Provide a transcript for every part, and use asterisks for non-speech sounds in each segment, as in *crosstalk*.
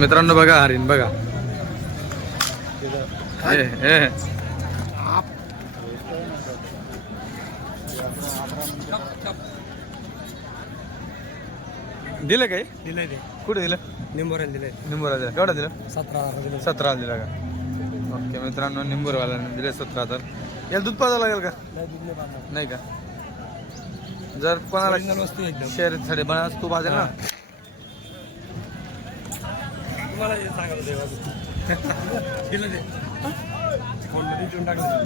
मित्रांनो बघा हरिण बघा. दिलं काय दिलंय ते. कुठे दिलं? निंबोऱ्याला दिलंय. निंबूरा दिलं. केवढा दिलं? सतरा हजार दिले सतरा दिला का? ओके मित्रांनो निंबूरवाल्याने दिले सतरा हजार. याला दूध पाजावं लागेल का? नाही का? जर कोणाला शेअरसाठी बनास तू पाहिजे ना? तुम्हाला सांगायला ते बाजू. *laughs* दिलं ते. फोनमध्ये देऊन टाकलं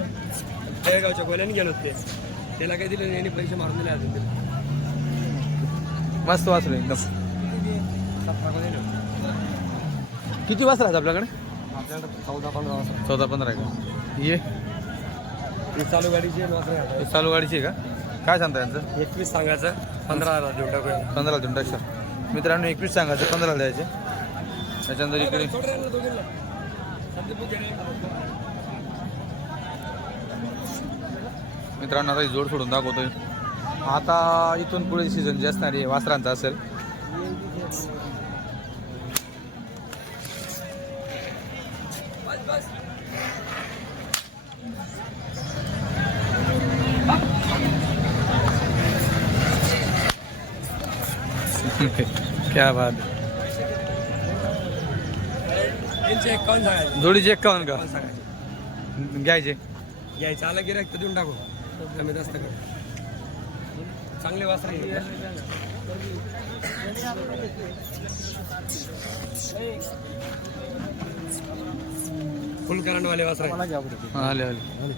जळगावच्या गोल्याने गेलो ते. त्याला काही दिलं नाही आणि पैसे मारून दिले अजून दिले. मस्त वाचलं एकदम. किती वाजता राहत आपल्याकडे? आपल्याकडे चौदा पंधरा वाजता चौदा पंधरा आहे का? ये. चालू गाडीची आहे, चालू गाडीची आहे का? काय सांगता यांचं? एकवीस सांगायचं पंधरा हजार देऊन टाकूया. पंधरा देऊन टाक सर मित्रांनो एकवीस सांगायचं पंधरा द्यायचे. त्याच्यानंतर इकडे मित्रांनो आता जोड सोडून दाखवतोय. आता इथून पुढे सीझन जे असणार आहे वासरांचा असेल. *laughs* क्या बात यांचे एकावन्न सांगायचे जोडीचे एक्कावन्न का? सांगायचे घ्यायचे. घ्यायचं. आलं गिरायक तर देऊन टाकू. कमी जास्त करू. चांगले वासर फुल करंटवाले वासर हा, आले आले.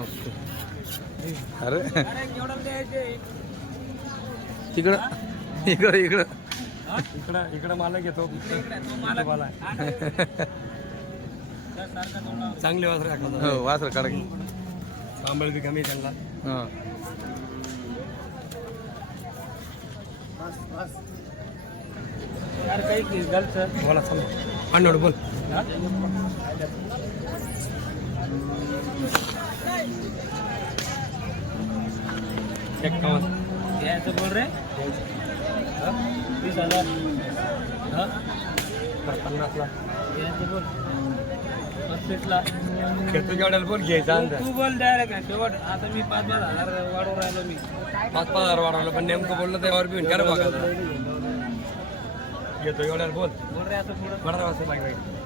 ओके. अरे. तिकडं इकडं इकडं. इकडं इकडं मला घेतो मला चांगले वासर हो वासर काढ की. बी कमी त्यांना. हा. बोला सांगा पांडवड बोल. एक्कावन्न बोल रे? तीस हजार. पन्नासला. घ्यायचं बोल. पस्तीसला. घेतो जेवढ्याला बोल घ्यायचा अंदाज. तू बोल डायरेक्ट शेवट आता मी पाच पाच हजार वाढवून राहिलो मी. पाच पाच हजार वाढवलं पण नेमकं बोललं त्यावर बी होईल. करा बघा. घेतो एवढ्याला बोल. बोल रे आता पुढं. पंधरा वाजता लागला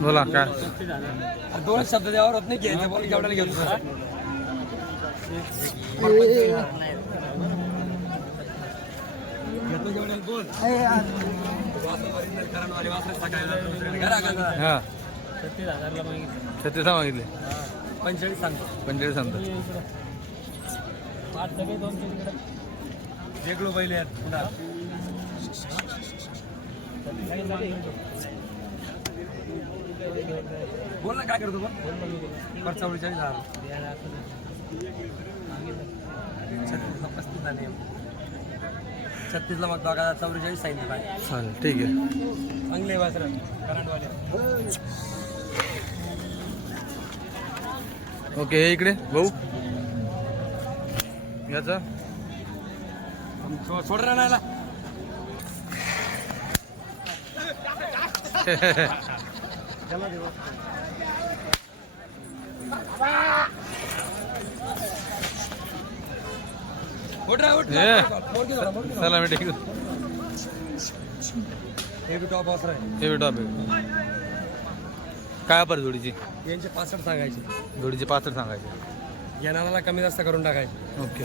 बोल काय? दोन शब्द द्यावर होत नाही घ्यायचं बोल केवढ्याला जेवढ्याला बोल. सकाळी छत्तीस मागितलं. पंचेचाळीस सांगतो. पंचेचाळीस सांगतो. वेगळं पहिले आहेत पुन्हा. बोल ना काय करतो हजार द्यायला असं नाही. छत्तीसला पस्तीस झाले छत्तीसला मग बघा चौवेचाळीस सांगितलं चालेल ठीक आहे. चांगले वासर करंटवाले. ओके हे इकडे भाऊ याचा सोड रे नाला उठ रे, उठ. ए. बोल की जरा, बोल की जरा. चला मी ठीक हे बी टॉप आहे काय पर जोडीची? यांचे पासष्ट सांगायचे. जोडीचे पात्र सांगायचे. घेणाऱ्याला कमी जास्त करून टाकायचे. ओके.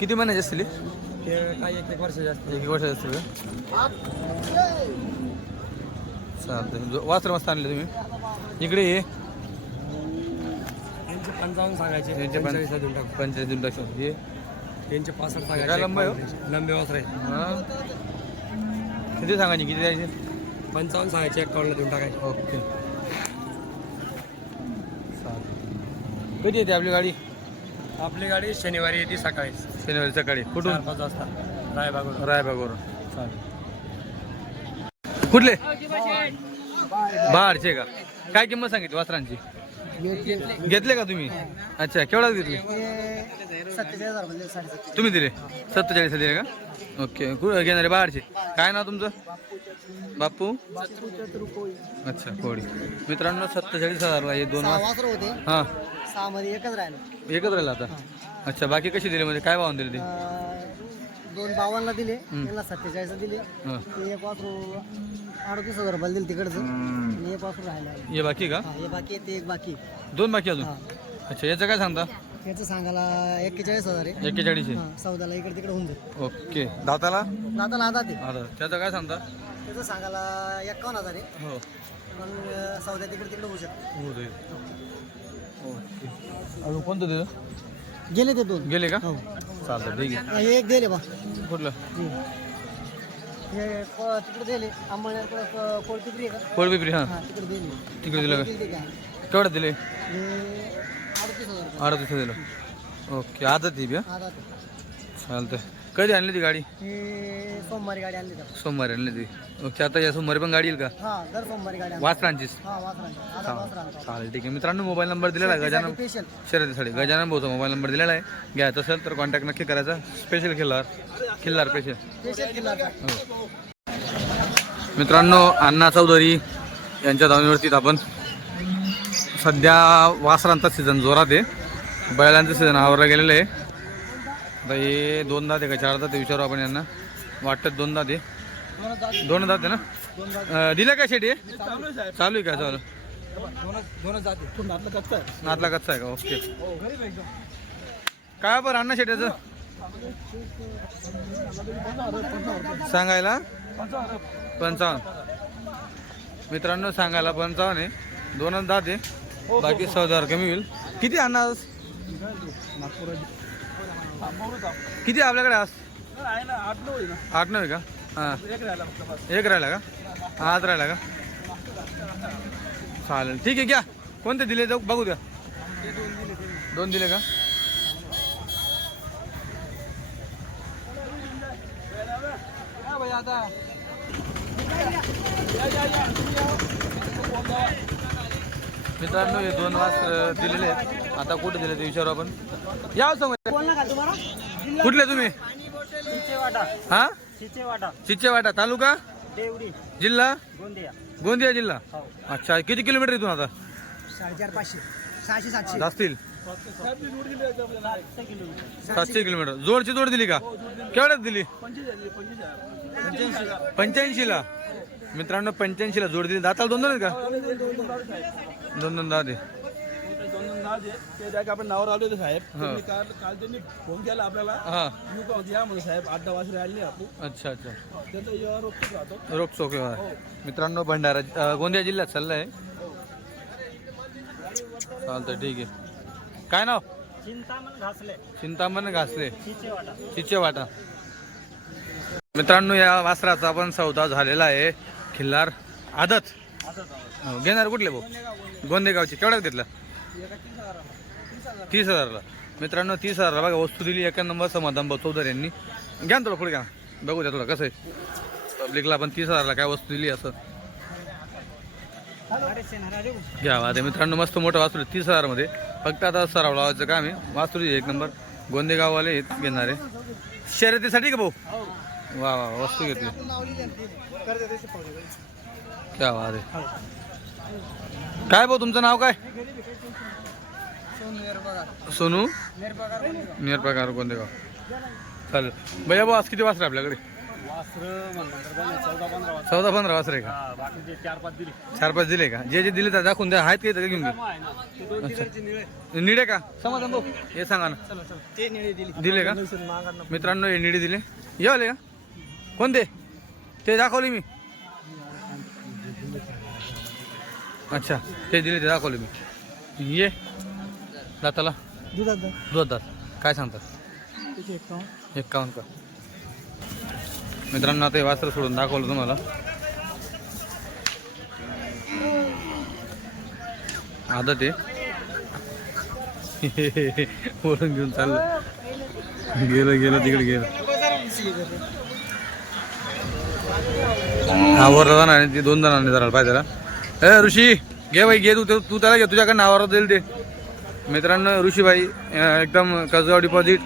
किती महिन्याचे असतील हे? ते काही एक एक वर्ष जास्त. एक एक वर्षाचे असतील का चालतंय. वासर मस्त आणले तुम्ही. इकडे ये. यांचे पंचावन्न सांगायचे. यांचे पण- पंचेचाळीसला देऊन टाकू. पंचायत देऊन टाकतो ये. यांचे पासष्ट काय सांगायचे. लंब आहे हो? लंबे वासर आहे हा. किती सांगायचे? किती द्यायचे? पंचावन्न सांगायचे एकावन्नला देऊन टाकायचे. ओके. कधी येते आपली गाडी? आपली गाडी शनिवारी येते सकाळी. शनिवारी सकाळी. चार कुठून पाच वाजता. रायबागून रायबागवरून. चालेल. कुठले? बाहेरचे का? काय किंमत सांगितली वस्त्रांची? घेतले का तुम्ही? अच्छा केवढ्यात घेतले? तुम्ही दिले? सत्तेचाळीस दिले का? ओके. घेणारे? बाहेरचे. काय नाव तुमचं? बापू? अच्छा कोडी मित्रांनो सत्तेचाळीस हजारला हे दोन वासर होते. हां. सहा मध्ये एकच राहिलं. एकच राहिला आता? अच्छा बाकी कशी दिली? म्हणजे काय भावाने दिले ते? अं, दोन बावन्नला दिले. त्यांना सत्तेचाळीसला दिले. हां. ते एक वासरू अडतीस हजार रुपयाला दिले तिकडचं. आणि एक वासरू राहिला. हे बाकी का? हा हे बाकी आहे, ते एक बाकी दोन बाकी अजून? हा. अच्छा याचं काय सांगता? याचं सांगायला एक्केचाळीस हजार आहे. एक्केचाळीस हा चौदाला इकडे तिकडे होऊन जाईल. ओके. दाताला? दाताला आता ते आता त्याचं काय सांगता? त्याचं सांगायला एक्कावन्न हजार आहे. हो. पण अं, चौदा तिकडे तिकडे होऊ शकते. होऊ दे. ओके. अजून कोणतं दिलं गेले ते दोन. गेले का? हो. चालतं ठीक आहे. हा, एक दिले बा. कुठलं? हे प- तिकडे दिले. अंबळनेरकडे प- कोळपिपरी आहे का? हां. हा तिकडे दिले. तिकडे दिलं का? केवढं दिले? हे अडतीस हजार ओके आदत ती बी हां? आता ते. चालतं कधी आणली ती गाडी? सोमवारी गाडी आणली सोमवारी आणली ती ओके आता या सोमवारी पण गाडी येईल का? हा दर सोमवारी गाडी आणली. वासरांचीच? हा वासरांची. आता वासरांचा. चालेल ठीक आहे. मित्रांनो मोबाईल नंबर दिलेला आहे. गजानन स्पेशल शर्यतीसाठी. गजानन भाऊचा मोबाईल नंबर दिलेला आहे. घ्यायचा असेल तर कॉन्टॅक्ट नक्की करायचा. स्पेशल खिल्लार खिल्लार स्पेशल स्पेशल किल्ला मित्रांनो अण्णा चौधरी यांच्या धावणीवरतीत आपण. सध्या वासरांचा सीझन जोरात आहे. बैलांचं सीझन आवरला गेलेलं आहे. आता हे दोन दात आहे का? चार दात विचारू आपण यांना. वाटतं दोन दात आहे. दोन दात आहे ना? दिलं का शेटी? चालू आहे का? चालू. नातला कच्चा आहे का? ओके. काय बरं अण्णा शेट्याचं? सांगायला? पंचावन्न. मित्रांनो सांगायला पंचावन्न आहे. दोनच दात आहे. बाकी चौदा हज़ार कमी होईल किती आज? किती आहे आपल्याकडे आज? आठ नऊ आहे का? हाँ. एक राहिला का? आज राहिला का? चालेल. ठीक आहे घ्या. कोणते दिले? जाऊ बघू द्या. दोन दिले का? मित्रांनो हे दोन वास दिलेले आहेत. आता कुठे दिले ते विचारू आपण? या समोर कुठले तुम्ही? हा? चिचेवाडा. चिच्चेवाटा तालुका? जिल्हा? गोंदिया. गोंदिया जिल्हा. हो. अच्छा किती किलोमीटर इथून आता? साडेचार पाचशे. सहाशे सातशे. जास्तील सातशे किलोमीटर. जोडची जोड दिली का? केवढ्यात दिली? पंच्याऐंशी. ला मित्रांनो पंच्याऐंशी ला जोड दिली. दाताला दोन दोन का? दोन दोन दहा दे. आपण नावावर आलो होतो साहेब. हा. त्यांनी काल काल त्यांनी फोन केला आपल्याला. हा. का या म्हणजे साहेब आठ दहा वाजता आली आपण. अच्छा अच्छा. त्याचा रोखतो राहतो रोख चौक मित्रांनो भंडारा अं, गोंदिया जिल्ह्यात चाललाय. चालतं ठीक आहे. काय नाव? चिंतामण घासले. चिंतामण घासले. चिचे वाटा मित्रांनो या वासराचा पण सौदा झालेला आहे. खिल्लार आदत. हो, घेणार कुठले भाऊ? गोंदेगावची केवढ्यात घेतला? तीस हजारला. मित्रांनो तीस हजारला बघा वस्तू दिली एका नंबर समाधान भाऊ चौधरी यांनी. घ्या ना थोडं पुढे घ्या. बघू द्या थोडं कसं आहे. पब्लिकला पण तीस हजारला काय वस्तू दिली असं. घ्या आता मित्रांनो मस्त मोठं वास्तू आहे, तीस हजारमध्ये. फक्त आता सराव लावायचं काम आहे. वास्तू एक नंबर. गोंदेगाववाले घेणारे शर्यतीसाठी का भाऊ? वा वा वस्तू घेतली. क्या वाद आहे. काय भाऊ तुमचं नाव काय? सोनू? निरपकार कोणते गाव चालेल. भैया भाऊ आज किती वासरे आपल्याकडे? चौदा पंधरा वासरे का? चार पाच दिले का? जे जे दिले तर दाखवून द्या. आहेत काही तरी घेऊन? घे निडे निळे का? समाधान भाऊ हे सांगा ना. ते निळे दिले का? मित्रांनो हे निळे दिले. ये आले का? कोणते? ते दाखवले मी. अच्छा ते दिले ते दाखवले मी. ये. दाताला. दुधात दात. काय सांगतात? एक्कावन्न का? मित्रांनो आता हे वास्त्र सोडून दाखवलं तुम्हाला. आदत आहे. *laughs* ओढून घेऊन चाललं. गेलं गेलं तिकडे गेलं. आवरला जाणार आणि ते दोन जणांनी जरा पाहिजे त्याला. ए ऋषी घे भाई घे तू तू त्याला घे तुझ्याकडे नावावर देईल ते. मित्रांनो ऋषी भाई एकदम कसगाव डिपॉझिट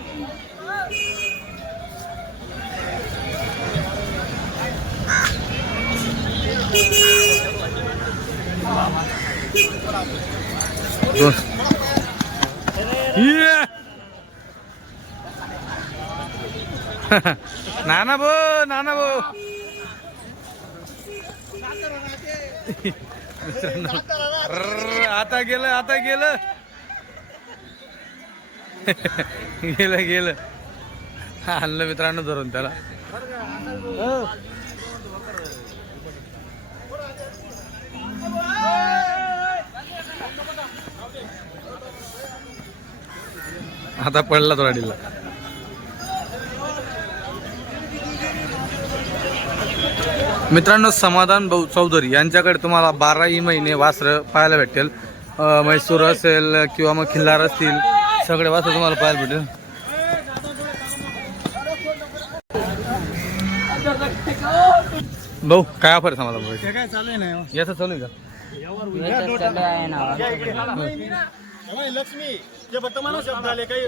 *laughs* नाना भो नाना भो आता गेलं आता गेलं. गेलं गेलं. आणलं मित्रांनो धरून त्याला. आता पडला थोडा डिल्ला मित्रांनो समाधान भाऊ चौधरी यांच्याकडे तुम्हाला बाराही महिने वासरं पाहायला भेटेल म्हैसूर असेल किंवा मग खिल्लार असतील सगळे वासरं तुम्हाला पाहायला भेटेल भाऊ काय ऑफर आहे समाधान भाऊ? काय चालू आहे ना? याचं चालू आहे का? लक्ष्मी ते फक्त मला शब्द आले. काही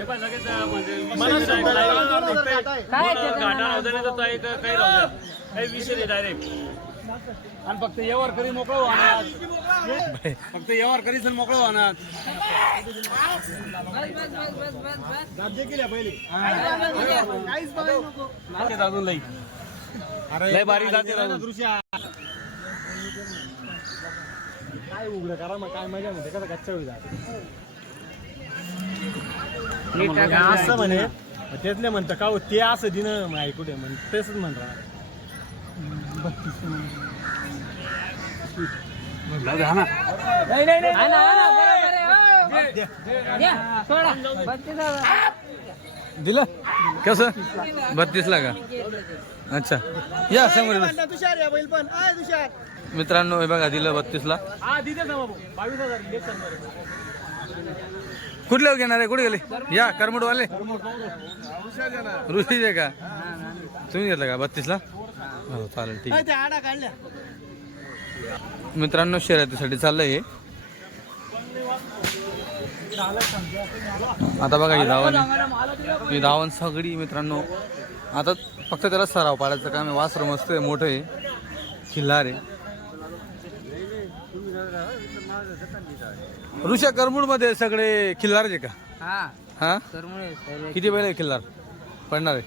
काही विषय नाही डायरेक्ट आणि फक्त यावर करी मोकळं होणार. फक्त यावर करी सर मोकळं होणार. राज्य केल्या पहिले. अजून लई. लय बारीक जाते काय उघडं करा मग काय मजा म्हणते कसं कच्चा होईल असं म्हणे. मग त्यातले म्हणतं का हो, ते असं दिन माही कुठे म्हण तेच म्हणतात दिलं? कसं? बत्तीसला का? अच्छा. या समोर बस. तुषार या बैल पण. आय तुषार. मित्रांनो हे बघा दिलं बत्तीसला. हा दिदे ना बाबू. बावीस हजार कुठल्यावर घेणार आहे? कुठे गेले? या करमडवाले आहे का? तुम्ही घेतलं का? बत्तीसला? हो चालेल ठीक आहे. मित्रांनो शर्यतीसाठी चाललंय हे. आता बघा ही धावण आहे. ही धावण सगळी मित्रांनो आता फक्त त्याला सराव पाडायचं काम आहे. वासर मस्त आहे मोठं आहे. खिल्लार आहे. ऋषा करमुडमध्ये सगळे खिल्लारचे का? हा. हा? किती बैल आहे खिल्लार? पडणार आहे.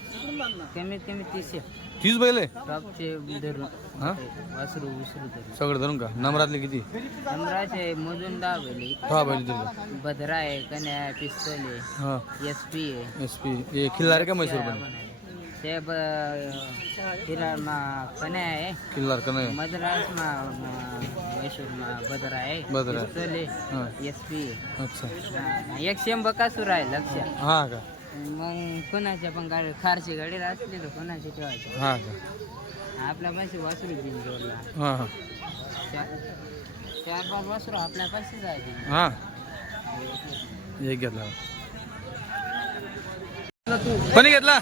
कमीत कमी तीसशे तीस बैल आहे? टॉपचे धरून. हा? वासरू विसरू धरून सगळं धरून का? नंबरातले किती? पंधराशे मोजून दहा बैल हा बैल दिले भद्रा आहे कन्या आहे पिस्तल आहे. हा. एस पी आहे. S P. खिल्लार आहे का मैसूर पण? ते ब तिला मा कन्या आहे. किल्लार का नाही मद्रास मा मा- म्हैसूर मा भद्रा आहे. भद्रा आहे. पिस्तल आहे हा एस पी आहे अच्छा एक शेंबकासूर आहे लक्ष. हा का? मग कोणाच्या पण गाडी खारची गाडी असली तर कोणाची ठेवायची? हा का? आपल्या पाशी वासरू बिन जोडला. हा हा. चार चार पाच वासरू आपल्या पाशी जायचे. हा. एक घेतला. कोणी घेतला?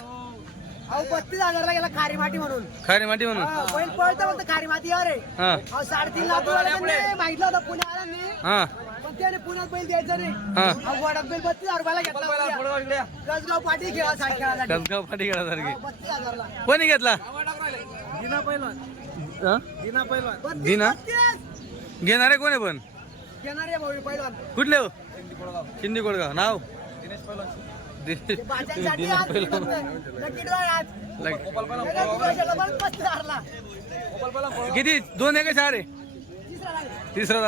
अहो पस्तीस हजारला गेला खारी माती म्हणून. खारी माटी म्हणून? हा, बैल पळतं म्हणतं खारी माती आहे हा. अहो साडेतीन लाख रुपयाला माहितलं होतं हा. पण त्याने पुण्यात बैल द्यायचा नाही. हा. अहो वडात बैल बत्तीस हजार रुपयाला घेतला कसगाव पाठी खेळा खेळासाठी कसगाव बत्तीस हजारला. कोणी घेतला? दिना पहिला हा? दिना बत्तीस, दिना? बत्तीस. घेणारे कोणी पण? घेणार आहे भाऊ पहिलवान कुठले हो? शिंदी कोडगाव नाव? दि- ते किती? दोन आहे का चार आहे. तिसरा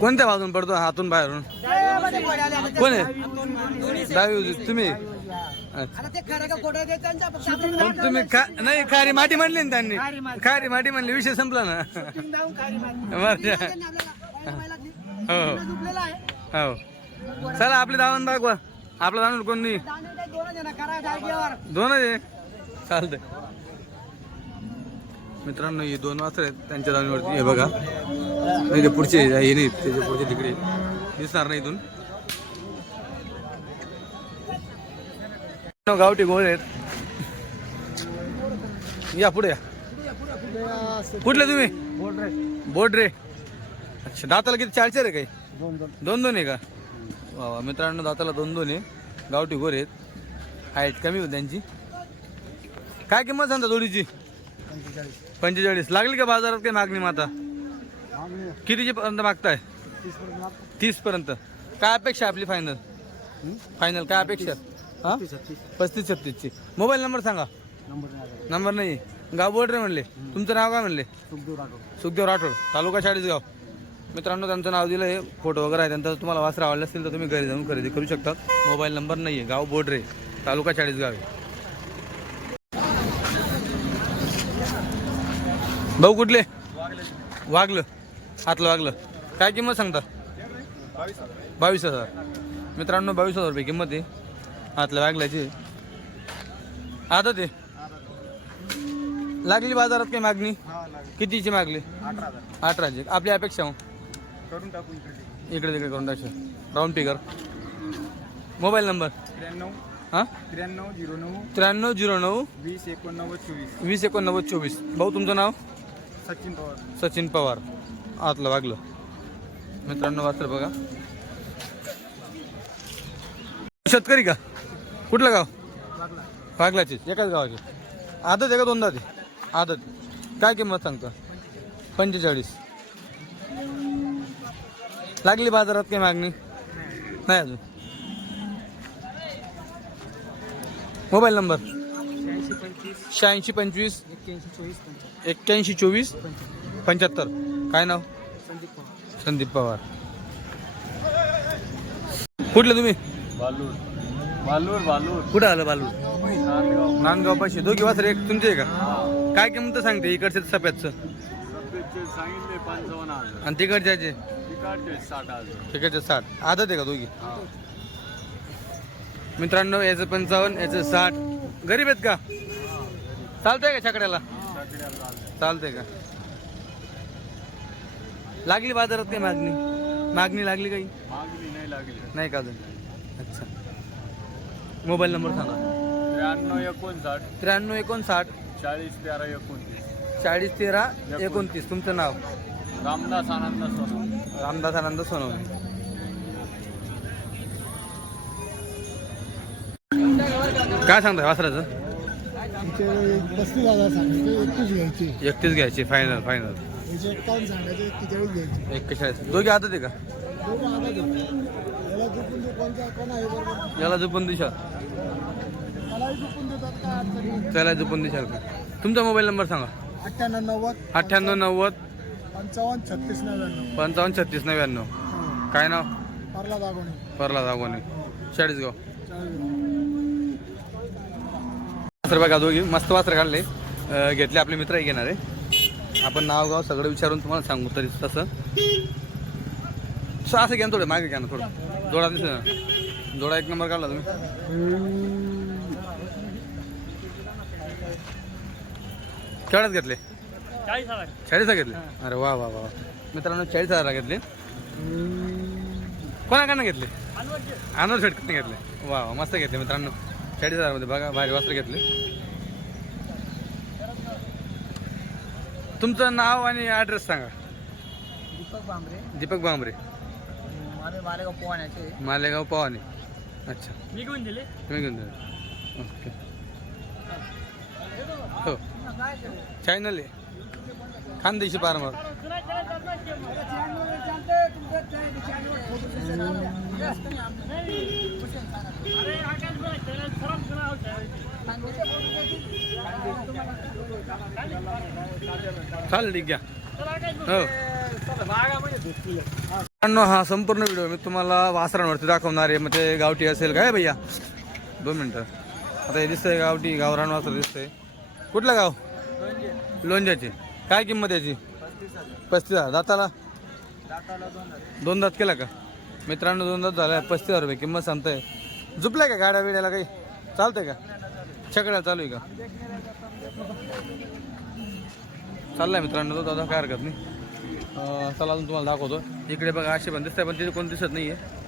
कोणत्या बाजून पडतो? हातून बाहेरून. कोण आहे? डावी तुम्ही? तुम्ही नाही. खारी माटी म्हणली ना त्यांनी. खारी माटी. म्हणली. विषय संपला ना. *laughs* हो. हो. चला आपली दावण दाखवा. आपलं दानूर कोण? नाही दोनच आहे. चालतंय. मित्रांनो हे दोन वासर आहेत त्यांच्या जाणीवरती हे बघा. नाही ते पुढचे हे नाही त्याचे पुढचे तिकडे दिसणार नाही इथून. गावठी गोळ आहेत. या पुढे या. कुठले तुम्ही? बोर्ड रे. अच्छा दाताला किती चारशे रे काही? दोन दोन. आहे का? वा वा. मित्रांनो दाताला दोन दोन आहे. गावठी गोर आहेत. हाईट कमी होती त्यांची. काय किंमत सांगता जोडीची? पंचेचाळीस. लागली का बाजारात काही मागणी मग आता? कितीची पर्यंत मागताय? तीस पर्यंत काय अपेक्षा आपली फायनल फायनल काय अपेक्षा? हा? पस्तीस छत्तीसची. मोबाईल नंबर सांगा. नंबर नाही गाव बोर्ड रे म्हणले. तुमचं नाव काय म्हणले? सुखदेव राठोड. तालुका चाळीसगाव. मित्रांनो त्यांचं नाव दिलं आहे फोटो वगैरे आहे त्यांचा तुम्हाला वासर आवडले असतील तर तुम्ही घरी जाऊन खरेदी करू शकता. मोबाईल नंबर नाही आहे गाव बोर्डरे तालुका चाळीसगाव. आहे भाऊ कुठले? वागलं हातलं वागलं काय किंमत सांगता? बावीस हजार. मित्रांनो बावीस हजार रुपये किंमत आहे. हातलं वागल्याची आदत आहे लागली बाजारात काही मागणी? कितीची मागली? अठराची. आपली अपेक्षा मग इकडे. तिकडे करून टाकशा राऊंड फिगर मोबाईल नंबर त्र्याण्णव. हां? त्र्याण्णव झिरो नऊ त्र्याण्णव झिरो नऊ वीस एकोणनव्वद चोवीस. वीस एकोणनव्वद चोवीस. भाऊ तुमचं नाव? सचिन पवार. सचिन पवार. आतलं वागलं. मित्रांनो वाचलं बघा. शेतकरी का? कुठलं गाव? वागलाचे एकाच गावाचे. आदत आहे का दोनदा ते? आदत. काय किंमत सांगता? पंचेचाळीस. लागली बाजारात काही मागणी? नाही अजून. Mobile number? शहाऐंशी पंचवीस. एक्क्याऐंशी चोवीस. पंच्याहत्तर. काय नाव? संदीप पवार. संदीप पवार कुठले तुम्ही? बालूर बालूर बालूर कुठं आलं बालू नांदगाव पाशी दोघी वासर एक. तुमचे आहे का? काय किंमत सांगते इकडचे सफेदचं? आणि तिकडच्याचे? तिकडचे साठ हजार तिकडचे साठ. आदत आहे का दोघी? मित्रांनो याचं पंचावन्न याचं साठ. गरीब आहेत का? चालतंय का छकड्याला? चालतंय का? लागली बाजारात काही मागणी? मागणी लागली काही? मागणी नाही लागली. नाही का अजून? अच्छा. मोबाईल नंबर सांगा. त्र्याण्णव एकोणसाठ. त्र्याण्णव एकोणसाठ. चाळीस तेरा एकोणतीस. चाळीस तेरा एकोणतीस. तुमचं नाव? रामदास आनंद सोनवणे. रामदास आनंद सोनवणे. काय सांगताय वासराचं? पस्तीस हजार सांगायचे एकतीस घ्यायचे. एकतीस घ्यायची फायनल फायनल याचे एक्कावन्न सांगायचे एक्केचाळीस घ्यायचे. एक्केचाळीस दोघे आदत आहे का? दोघं आता याला झुकून दे कोणत्या कोण आहे बरोबर. याला जुपून दिशाल. मलाही झुकून देतात काय अडचण नाही त्याला जुपून दिशाल का? तुमचा मोबाईल नंबर सांगा. अठ्ठ्याण्णव नव्वद अठ्ठ्याण्णव नव्वद पंचावन्न छत्तीस नव्याण्णव. पंचावन्न छत्तीस नव्याण्णव. काय नाव? परला दागवणे परला दागोने. चाळीसगाव. चाळीस वासर बघा दोघी मस्त वासर काढले. घेतले आपले मित्रही घेणार आहे. आपण नाव गाव सगळं विचारून तुम्हाला सांगू तरी तसं. सो असं घ्या थोडं मागे घ्या ना थोडं. जोडा दिसत ना. जोडा एक नंबर काढला तुम्ही. केवढ्यात घेतले? चाळीस हजार. घेतले? अरे वा वा वा. मित्रांनो चाळीस हजारला घेतले. कोणाकडनं घेतले? अनवर शेटकडनं घेतले. वा वा मस्त घेतले मित्रांनो. चाळीस हजारमध्ये बघा भारी वस्त्र घेतले. तुमचं नाव आणि ॲड्रेस सांगा. दीपक बांबरे. दीपक बांबरे. आम्ही मालेगाव पोहण्याचे. मालेगाव अच्छा. मी घेऊन दिले. तुम्ही घेऊन जा ओके. हो. चॅनल आहे. खानदेशी पारमार चालेल ठीक घ्या हो. हा संपूर्ण व्हिडिओ मी तुम्हाला वासरांवरती दाखवणार आहे. मग ते गावठी असेल काय भैया? दोन मिनटं. आता हे दिसतंय गावठी गावरान वासर दिसतंय. कुठलं गाव? लोंजाचे काय किंमत याची? पस्तीस हजार. दाताला? दोन दात केला का? मित्रांनो दोन दात झाला. पस्तीस हजार रुपये किंमत सांगताय. झुपलाय का गाड्या बिड्याला काही? चालतंय का? छकड्या चालू आहे का? चाललाय मित्रांनो तो दादा काय हरकत नाही. चला अजून तुम्हाला दाखवतो. इकडे बघा असे पण दिसतंय पण तिथे कोण दिसत नाही आहे